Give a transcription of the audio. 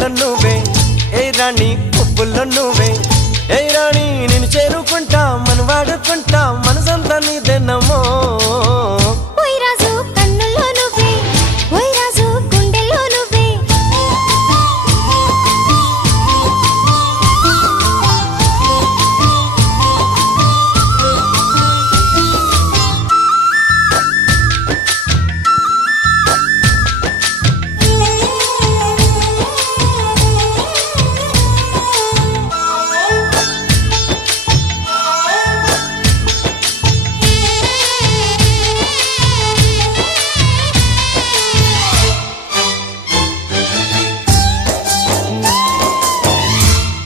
వెన్నెల్లో నువ్వే ఏ రాణి పువ్వుల్లో నువ్వే ఏ రాణి నేను చేరుకుంటా మన వాడుకుంటా మనసంతా నీదెన్నమో